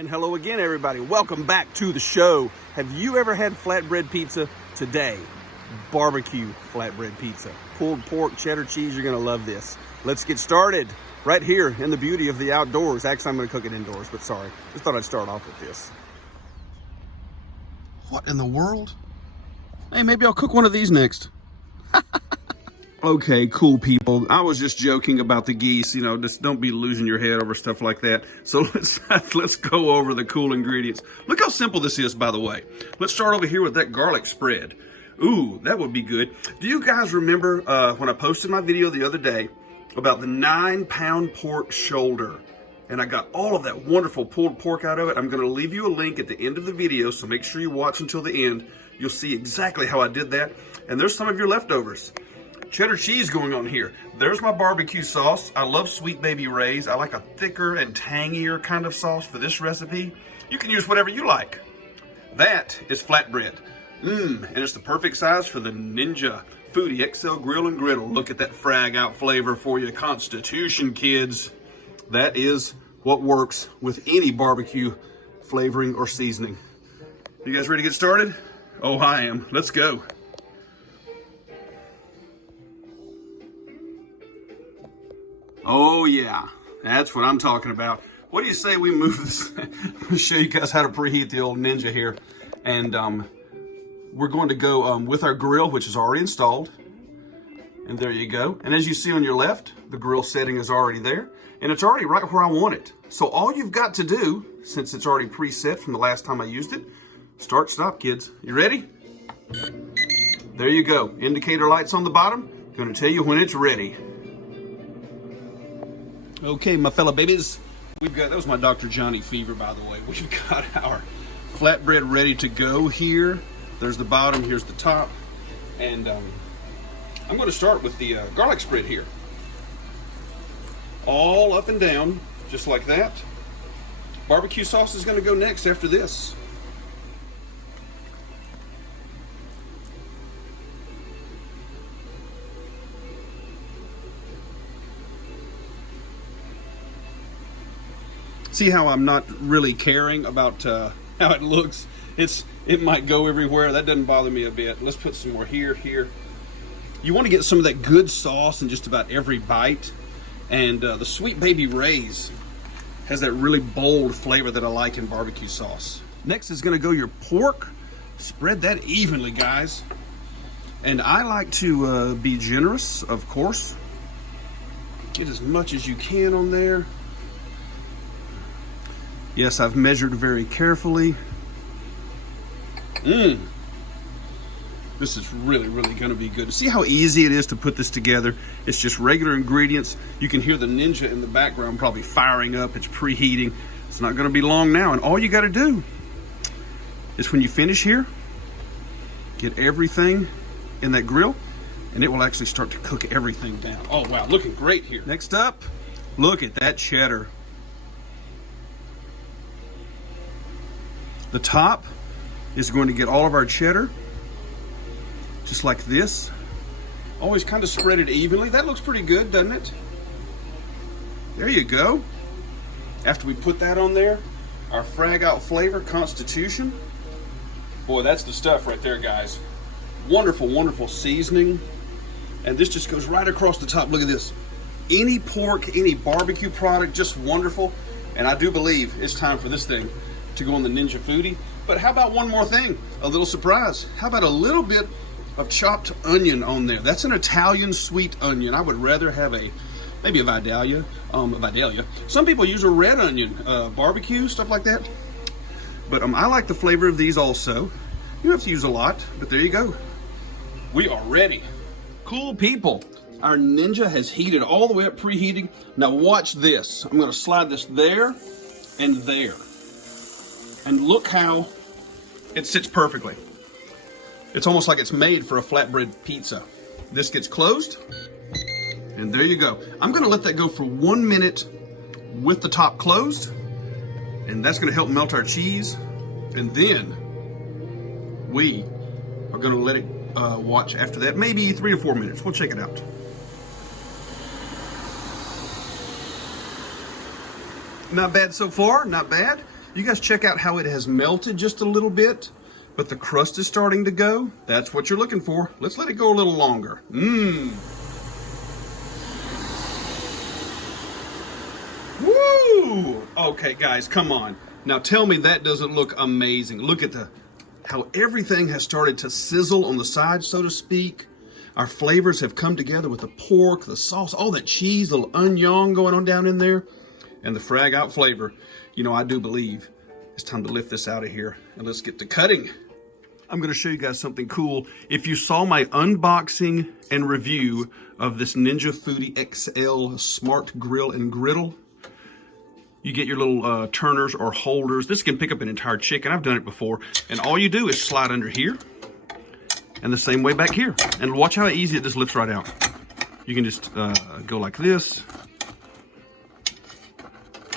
And hello again, everybody. Welcome back to the show. Have you ever had flatbread pizza? Today, barbecue flatbread pizza. Pulled pork, cheddar cheese, you're gonna love this. Let's get started right here in the beauty of the outdoors. Actually, I'm gonna cook it indoors, but sorry. Just thought I'd start off with this. What in the world? Hey, maybe I'll cook one of these next. Okay, cool people. I was just joking about the geese, you know, just don't be losing your head over stuff like that. So let's go over the cool ingredients. Look how simple this is, by the way. Let's start over here with that garlic spread. Ooh, that would be good. Do you guys remember when I posted my video the other day about the 9-pound pork shoulder? And I got all of that wonderful pulled pork out of it. I'm gonna leave you a link at the end of the video, so make sure you watch until the end. You'll see exactly how I did that. And there's some of your leftovers. Cheddar cheese going on here. There's my barbecue sauce. I love Sweet Baby Ray's. I like a thicker and tangier kind of sauce for this recipe. You can use whatever you like. That is flatbread. And it's the perfect size for the Ninja Foodi XL Grill and Griddle. Look at that Frag Out Flavor for you Constitution, kids. That is what works with any barbecue flavoring or seasoning. You guys ready to get started? Oh, I am. Let's go. Oh yeah, that's what I'm talking about. What do you say we move this? I'm gonna show you guys how to preheat the old Ninja here. And we're going to go with our grill, which is already installed. And there you go. And as you see on your left, the grill setting is already there. And it's already right where I want it. So all you've got to do, since it's already preset from the last time I used it, start, stop, kids. You ready? There you go. Indicator lights on the bottom. Gonna tell you when it's ready. Okay, my fellow babies, that was my Dr. Johnny fever, by the way. We've got our flatbread ready to go here. There's the bottom, here's the top. And I'm gonna start with the garlic spread here. All up and down, just like that. Barbecue sauce is gonna go next after this. See how I'm not really caring about how it looks? It might go everywhere. That doesn't bother me a bit. Let's put some more here. You want to get some of that good sauce in just about every bite. And the Sweet Baby Ray's has that really bold flavor that I like in barbecue sauce. Next is going to go your pork. Spread that evenly, guys. And I like to be generous, of course. Get as much as you can on there. Yes, I've measured very carefully. This is really going to be good. See how easy it is to put this together? It's just regular ingredients. You can hear the Ninja in the background probably firing up. It's preheating. It's not going to be long now. And all you got to do is when you finish here, get everything in that grill, and it will actually start to cook everything down. Oh, wow, looking great here. Next up, look at that cheddar. The top is going to get all of our cheddar, just like this. Always kind of spread it evenly. That looks pretty good, doesn't it? There you go. After we put that on there, our Frag Out Flavor Constitution. Boy, that's the stuff right there, guys. Wonderful, wonderful seasoning. And this just goes right across the top. Look at this. Any pork, any barbecue product, just wonderful. And I do believe it's time for this thing to go on the Ninja Foodi. But how about one more thing? A little surprise. How about a little bit of chopped onion on there? That's an Italian sweet onion. I would rather have maybe a Vidalia. Some people use a red onion, barbecue, stuff like that. But I like the flavor of these also. You don't have to use a lot, but there you go. We are ready. Cool people. Our Ninja has heated all the way up, preheating. Now watch this. I'm gonna slide this there and there. And look how it sits perfectly. It's almost like it's made for a flatbread pizza. This gets closed, and there you go. I'm gonna let that go for 1 minute with the top closed, and that's gonna help melt our cheese. And then we are gonna let it watch after that, maybe 3 or 4 minutes. We'll check it out. Not bad so far, not bad. You guys check out how it has melted just a little bit, but the crust is starting to go. That's what you're looking for. Let's let it go a little longer. Woo! Okay, guys, come on. Now tell me that doesn't look amazing. Look at how everything has started to sizzle on the side, so to speak. Our flavors have come together with the pork, the sauce, all that cheese, little onion going on down in there, and the Frag Out flavor. You know, I do believe it's time to lift this out of here and let's get to cutting. I'm going to show you guys something cool. If you saw my unboxing and review of this Ninja Foodi XL Smart Grill and Griddle, you get your little turners or holders. This can pick up an entire chicken. I've done it before. And all you do is slide under here and the same way back here. And watch how easy it just lifts right out. You can just go like this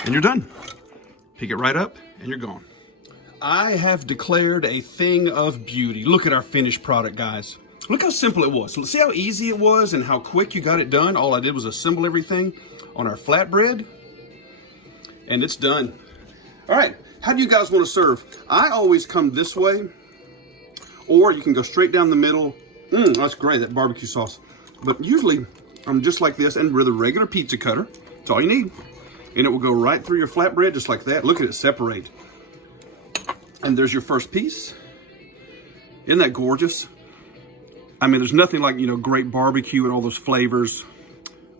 and you're done. Pick it right up and you're gone. I have declared a thing of beauty. Look at our finished product, guys. Look how simple it was. See how easy it was and how quick you got it done? All I did was assemble everything on our flatbread and it's done. All right, how do you guys want to serve? I always come this way, or you can go straight down the middle. That's great, that barbecue sauce. But usually I'm just like this and with a regular pizza cutter. That's all you need. And it will go right through your flatbread just like that. Look at it separate. And there's your first piece. Isn't that gorgeous? I mean, there's nothing like, you know, great barbecue and all those flavors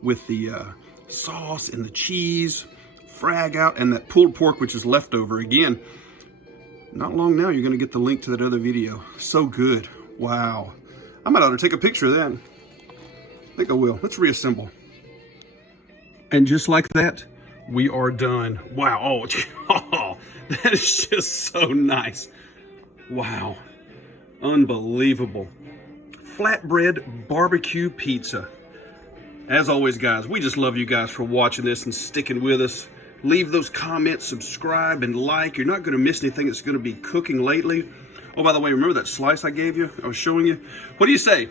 with the sauce and the cheese, Frag Out, and that pulled pork, which is leftover. Again, not long now, you're going to get the link to that other video. So good. Wow. I might ought to take a picture of that. I think I will. Let's reassemble. And just like that, we are done. Wow. Oh, that is just so nice. Wow. Unbelievable. Flatbread barbecue pizza. As always, guys, we just love you guys for watching this and sticking with us. Leave those comments, subscribe, and like. You're not going to miss anything that's going to be cooking lately. Oh, by the way, remember that slice I gave you? I was showing you? What do you say?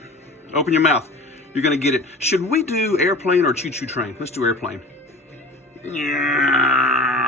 Open your mouth. You're going to get it. Should we do airplane or choo-choo train? Let's do airplane. Yeah.